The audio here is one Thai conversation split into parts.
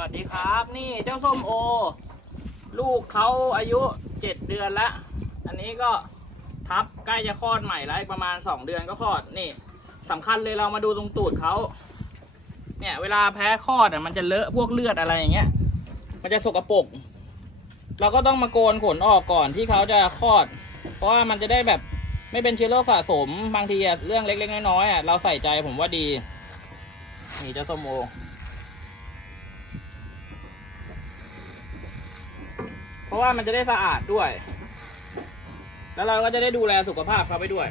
วัสดีครับ นี่เจ้าส้มโอ ลูกเขาอายุเจ็ดเดือนแล้วอันนี้ก็ทับใกล้จะคลอดใหม่แล้วอีกประมาณสองเดือนก็คลอดนี่สำคัญเลยเรามาดูตรงตูดเขาเนี่ย เวลาแพ้คลอดอะมันจะเลอะพวกเลือดอะไรอย่างเงี้ย มันจะสกปรกเราก็ต้องมาโกนขนออกก่อนที่เขาจะคลอด เพราะว่ามันจะได้แบบไม่เป็นเชื้อโรคสะสมบางทีเรื่องเล็กๆน้อยๆอะเราใส่ใจผมว่าดี นี่เจ้าส้มโอ เพราะว่ามันจะได้สะอาดด้วย แล้วเราก็จะได้ดูแลสุขภาพเขาไปด้วย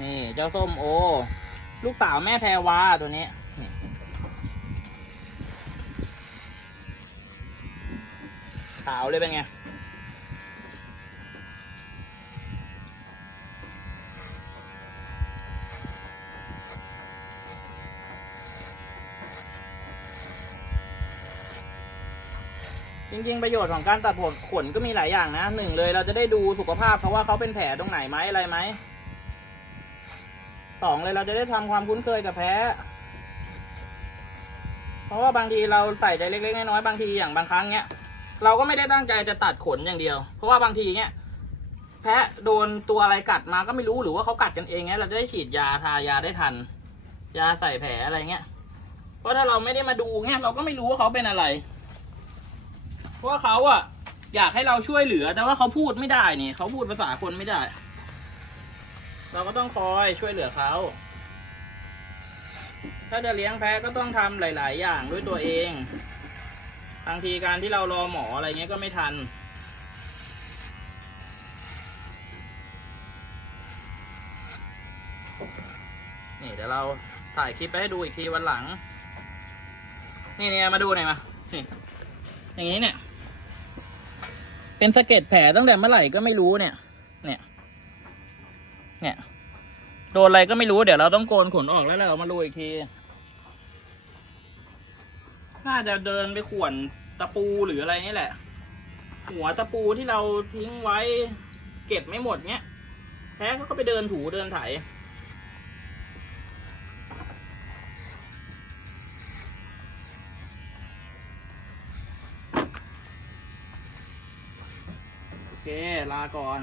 นี่เจ้าส้มโอ ลูกสาวแม่แพรวาตัวนี้ขาวเลยเป็นไง จริง ๆ ประโยชน์ของการตัดผมขนก็มีหลายอย่างนะหนึ่งเลยเราจะได้ดูสุขภาพเขาว่าเขาเป็นแผลตรงไหนไหมอะไรไหมสองเลยเราจะได้ทำความคุ้นเคยกับแพ้เพราะว่าบางทีเราใส่ใจเล็กๆน้อยๆบางทีอย่างบางครั้งเนี้ย เราก็ไม่ได้ตั้งใจจะตัดขนอย่างเดียว เพราะว่าบางทีเนี้ยแพะโดนตัวอะไรกัดมาก็ไม่รู้หรือว่าเขากัดกันเองเนี้ยเราจะได้ฉีดยาทายาได้ทัน ยาใส่แผลอะไรเงี้ยเพราะถ้าเราไม่ได้มาดูเนี้ยเราก็ไม่รู้ว่าเขาเป็นอะไร เพราะว่าเขาอะอยากให้เราช่วยเหลือ แต่ว่าเขาพูดไม่ได้นี่เขาพูดภาษาคนไม่ได้ เราก็ต้องคอยช่วยเหลือเขา ถ้าจะเลี้ยงแพะก็ต้องทำหลาย ๆ อย่างด้วยตัวเองบางทีการที่เรารอหมออะไรเงี้ยก็ไม่ทัน นี่เดี๋ยวเราถ่ายคลิปไปให้ดูอีกทีวันหลัง นี่เนี่ยมาดูหน่อยมานี่อย่างนี้เนี่ย เป็นสะเก็ดแผลตั้งแต่เมื่อไหร่ก็ไม่รู้เนี่ย เนี่ย เนี่ย โดนอะไรก็ไม่รู้เดี๋ยวเราต้องโกนขนออกแล้วเรามาดูอีกที น่าจะเดินไปข่วนตะปูหรืออะไรนี่แหละ หัวตะปูที่เราทิ้งไว้ เก็บไม่หมดเนี้ยแพ้เขาก็ไปเดินถูเดินไถ เค ลาก่อน